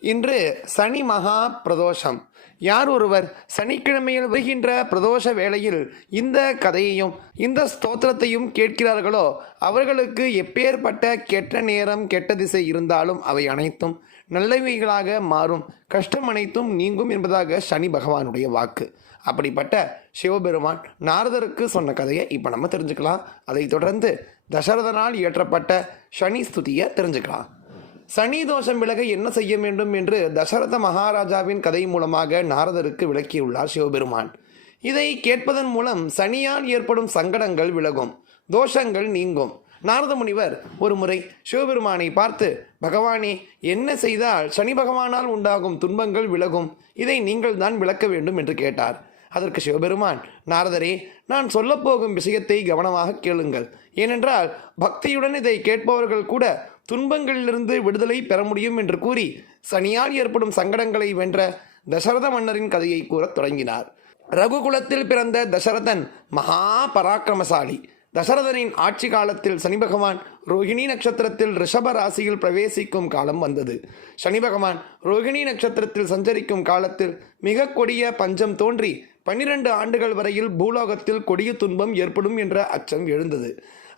இன்று சனி மகா பிரதோஷம். யார் ஒருவர் சனிக்கிழமையில் வருகின்ற பிரதோஷ வேளையில் இந்த கதையையும் இந்த ஸ்தோத்திரத்தையும் கேட்கிறார்களோ அவர்களுக்கு எப்பேற்பட்ட கெட்ட நேரம் கெட்ட திசை இருந்தாலும் அவை அனைத்தும் நல்லவைகளாக மாறும். கஷ்டம் அனைத்தும் நீங்கும் என்பதாக சனி பகவானுடைய வாக்கு. அப்படிப்பட்ட சிவபெருமான் நாரதருக்கு சொன்ன கதையை இப்போ நம்ம தெரிஞ்சுக்கலாம். அதைத் தொடர்ந்து தசரதனால் இயற்றப்பட்ட சனி ஸ்துதியை தெரிஞ்சுக்கலாம். சனி தோஷம் விலக என்ன செய்ய வேண்டும் என்று தசரத மகாராஜாவின் கதை மூலமாக நாரதருக்கு விளக்கியுள்ளார் சிவபெருமான். இதை கேட்பதன் மூலம் சனியால் ஏற்படும் சங்கடங்கள் விலகும் தோஷங்கள் நீங்கும். நாரத முனிவர் ஒரு முறை சிவபெருமானை பார்த்து பகவானே என்ன செய்தால் சனி பகவானால் உண்டாகும் துன்பங்கள் விலகும்? இதை நீங்கள் தான் விளக்க வேண்டும் என்று கேட்டார். அதற்கு சிவபெருமான் நாரதரே நான் சொல்லப்போகும் விஷயத்தை கவனமாக கேளுங்கள். ஏனென்றால் பக்தியுடன் இதை கேட்பவர்கள் கூட துன்பங்களிலிருந்து விடுதலை பெற முடியும் என்று கூறி சனியால் ஏற்படும் சங்கடங்களை வென்ற தசரத மன்னரின் கதையை கூறத் தொடங்கினார். ரகுகுலத்தில் பிறந்த தசரதன் மகா பராக்கிரமசாலி. தசரதனின் ஆட்சி காலத்தில் சனி பகவான் ரோகிணி நட்சத்திரத்தில் ரிஷப ராசியில் பிரவேசிக்கும் காலம் வந்தது. சனி பகவான் ரோகிணி நட்சத்திரத்தில் சஞ்சரிக்கும் காலத்தில் மிக கொடிய பஞ்சம் தோன்றி பன்னிரண்டு ஆண்டுகள் வரையில் பூலோகத்தில் கொடிய துன்பம் ஏற்படும் என்ற அச்சம் எழுந்தது.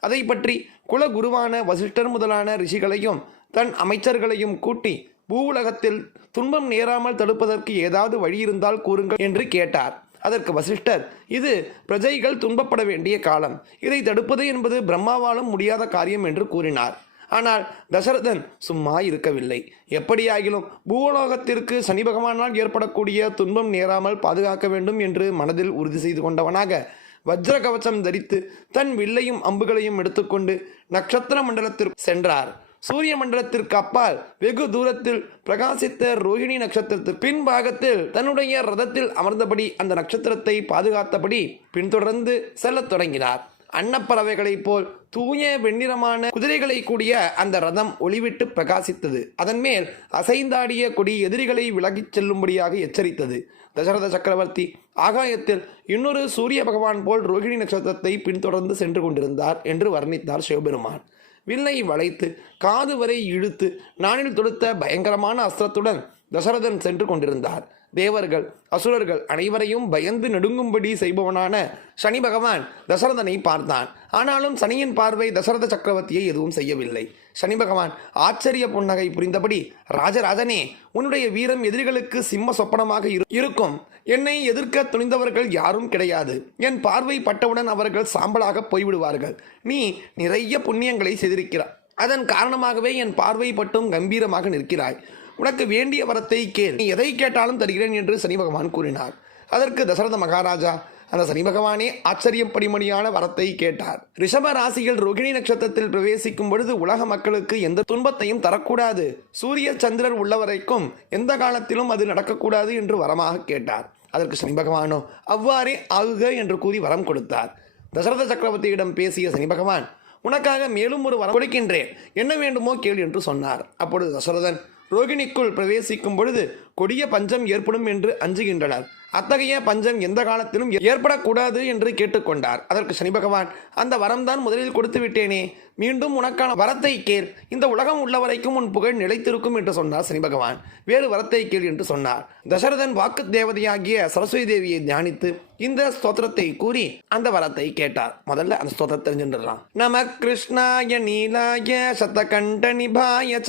அதை பற்றி குலகுருவான வசிஷ்டர் முதலான ரிஷிகளையும் தன் அமைச்சர்களையும் கூட்டி பூவுலகத்தில் துன்பம் நேராமல் தடுப்பதற்கு ஏதாவது வழி இருந்தால் கூறுங்கள் என்று கேட்டார். அதற்கு வசிஷ்டர் இது பிரஜைகள் துன்பப்பட வேண்டிய காலம். இதை தடுப்பது என்பது பிரம்மாவாலும் முடியாத காரியம் என்று கூறினார். ஆனால் தசரதன் சும்மா இருக்கவில்லை. எப்படியாகிலும் பூலோகத்திற்கு சனி பகவானால் ஏற்படக்கூடிய துன்பம் நேராமல் பாதுகாக்க வேண்டும் என்று மனதில் உறுதி செய்து கொண்டவனாக வஜ்ர கவசம் தரித்து தன் வில்லையும் அம்புகளையும் எடுத்துக்கொண்டு நட்சத்திர மண்டலத்திற்கு சென்றார். சூரிய மண்டலத்திற்கு அப்பால் வெகு தூரத்தில் பிரகாசித்த ரோஹிணி நட்சத்திரத்து பின்பாகத்தில் தன்னுடைய ரதத்தில் அமர்ந்தபடி அந்த நட்சத்திரத்தை பாதுகாத்தபடி பின்தொடர்ந்து செல்லத் தொடங்கினார். அன்னப்பறவைகளைப் போல் தூய வெண்ணிறமான குதிரைகளை கூடிய அந்த ரதம் ஒளிவிட்டு பிரகாசித்தது. அதன் மேல் அசைந்தாடிய கொடி எதிரிகளை விலகிச் செல்லும்படியாக எச்சரித்தது. தசரத சக்கரவர்த்தி ஆகாயத்தில் இன்னொரு சூரிய பகவான் போல் ரோகிணி நட்சத்திரத்தை பின்தொடர்ந்து சென்று கொண்டிருந்தார் என்று வர்ணித்தார் சிவபெருமான். வில்லை வளைத்து காது வரை இழுத்து நாணில் தொடுத்த பயங்கரமான அஸ்திரத்துடன் தசரதன் சென்று கொண்டிருந்தார். தேவர்கள் அசுரர்கள் அனைவரையும் பயந்து நடுங்கும்படி செய்பவனான சனி பகவான் தசரதனை பார்த்தான். ஆனாலும் சனியின் பார்வை தசரத சக்கரவர்த்தியை எதுவும் செய்யவில்லை. சனி பகவான் ஆச்சரிய புன்னகை புரிந்தபடி ராஜராஜனே உன்னுடைய வீரம் எதிரிகளுக்கு சிம்ம சொப்பனமாக இரு- இருக்கும். என்னை எதிர்க்க துணிந்தவர்கள் யாரும் கிடையாது. என் பார்வை பட்டவுடன் அவர்கள் சாம்பலாக போய்விடுவார்கள். நீ நிறைய புண்ணியங்களை செய்திருக்கிறாய். அதன் காரணமாகவே என் பார்வை பட்டும் கம்பீரமாக நிற்கிறாய். உனக்கு வேண்டிய வரத்தை கேள். நீ எதை கேட்டாலும் தருகிறேன் என்று சனி பகவான் கூறினார். அதற்கு தசரத மகாராஜா அந்த சனி பகவானே ஆச்சரியம் படிமணியான வரத்தை கேட்டார். ரிஷப ராசிகள் ரோகிணி நட்சத்திரத்தில் பிரவேசிக்கும் பொழுது உலக மக்களுக்கு எந்த துன்பத்தையும் தரக்கூடாது. சூரிய சந்திரர் உள்ளவரைக்கும் எந்த காலத்திலும் அது நடக்கக்கூடாது என்று வரமாக கேட்டார். அதற்கு சனி பகவானோ அவ்வாறே ஆகுக என்று கூறி வரம் கொடுத்தார். தசரத சக்கரவர்த்தியிடம் பேசிய சனி பகவான் உனக்காக மேலும் ஒரு வரம் கொடுக்கின்றேன். என்ன வேண்டுமோ கேள் என்று சொன்னார். அப்பொழுது தசரதன் ரோகிணிக்குள் பிரவேசிக்கும் பொழுது கொடிய பஞ்சம் ஏற்படும் என்று அஞ்சுகின்றனர். அத்தகைய பஞ்சம் எந்த காலத்திலும் ஏற்படக்கூடாது என்று கேட்டுக்கொண்டார். அதற்கு சனி பகவான் அந்த வரம்தான் முதலில் கொடுத்து விட்டேனே மீண்டும் உனக்கான வரத்தை கேள். இந்த உலகம் உள்ள வரைக்கும் உன் புகழ் நிலைத்திருக்கும் என்று சொன்னார் சனி பகவான். வேறு வரத்தை கேள் என்று சொன்னார். தசரதன் வாக்கு தேவதையாகிய சரஸ்வதி தேவியை தியானித்து இந்த ஸ்தோத்திரத்தை கூறி அந்த வரத்தை கேட்டார். முதல்ல அந்த ஸ்தோத்திரம் தெரிஞ்சுடலாம் நம கிருஷ்ணாய நீலாய சதகண்ட நிபாய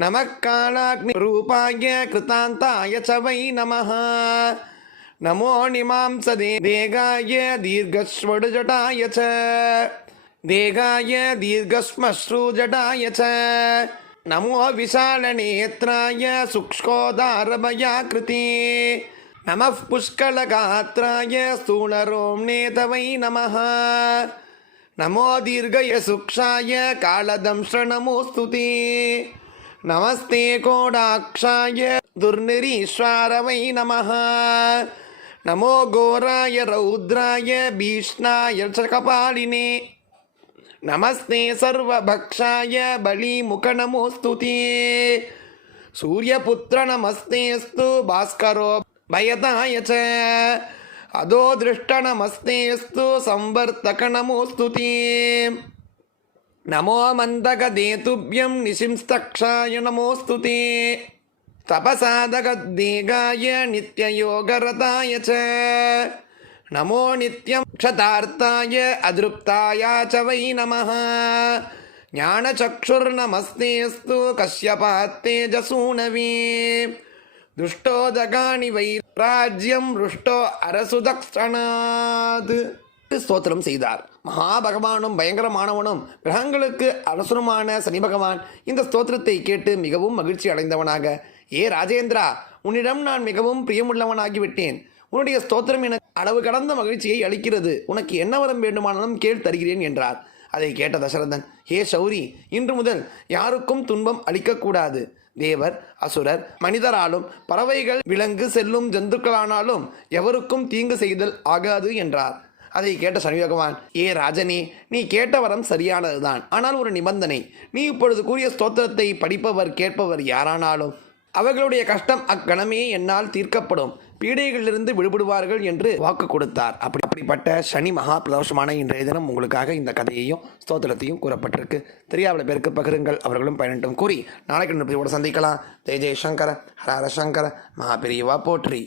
नमःकालाग्निरूपाय कृतान्ताय च वै नमः नमो निमांसदे देगाय दीर्घस्वडुजटाय च देगाय दीर्घस्मश्रुजटाय च नमो विशालनेत्राय शुक्ष्कोदारभयाकृते नमः पुष्कलगात्राय स्थूलरोम्ने तवै नमः नमो दीर्घयसुक्षाय कालदंश्रणमोऽस्तु ते நமஸ்தே கோடாக்ஷாய துர்நிரீஸ்வரவை நம நமோ கோராய ரௌத்ராய பீஷ்ணாய சகபாலினே. நமஸ்தே சர்வபக்ஷாய பலிமுகநமோஸ்துதே சூரியபுத்திர நமஸ்தேஸ்து பாஸ்கரோ பயதாய ச. அதோ திருஷ்ட நமஸ்தேஸ்து சம்பர்த்தக நமோஸ்துதே. நமோ மந்தகதேதுபியம் நிசிம்ஸ்தக்ஷாய நமோஸ்து தே தபசாதகத்வேகாய நித்யயோகரதாய ச நமோ நித்யம் க்ஷதார்த்தாய அதிருப்தாயா ச வை நமः ज्ञानचक्षुर्नमस्तेऽस्तु कश्यपात्तेजसूनवी दुष्टो दगाणि वै राज्यं रुष्टो अरसुदक्षणात् ஸ்தோத்திரம் செய்தார். மகாபகவானும் பயங்கரமானவனும் கிரகங்களுக்கு அரசனுமான சனி பகவான் இந்த ஸ்தோத்திரத்தை கேட்டு மிகவும் மகிழ்ச்சி அடைந்தவனாக. ஏ ராஜேந்திரா உன்னிடம் நான் மிகவும் பிரியமுள்ளவனாகிவிட்டேன். உன்னுடைய ஸ்தோத்திரம் எனக்கு அளவு கடந்த மகிழ்ச்சியை அளிக்கிறது. உனக்கு என்ன வரம் வேண்டுமானாலும் கேள் தருகிறேன் என்றார். அதை கேட்ட தசரதன் ஹே சௌரி இன்று முதல் யாருக்கும் துன்பம் அளிக்கக்கூடாது. தேவர் அசுரர் மனிதராலும் பறவைகள் விலங்கு செல்லும் ஜந்துக்களானாலும் எவருக்கும் தீங்கு செய்தல் ஆகாது என்றார். அதை கேட்ட சனி பகவான் ஏ ராஜனே நீ கேட்ட வரம் சரியானதுதான். ஆனால் ஒரு நிபந்தனை நீ இப்பொழுது கூறிய ஸ்தோத்திரத்தை படிப்பவர் கேட்பவர் யாரானாலும்? அவர்களுடைய கஷ்டம் அக்கணமே என்னால் தீர்க்கப்படும். பீடைகளிலிருந்து விடுபடுவார்கள் என்று வாக்கு கொடுத்தார். அப்படி அப்படிப்பட்ட சனி மகா பிரதோஷமான இன்றைய தினம் உங்களுக்காக இந்த கதையையும் ஸ்தோத்திரத்தையும் கூறப்பட்டிருக்கு. தெரியாத பேருக்கு பகிருங்கள். அவர்களும் பயனட்டும் கூறி நாளைக்கு நிருபதியோடு சந்திக்கலாம். ஜெய் ஜெயசங்கர ஹர ஹர சங்கர மகாபிரிவா போற்றி.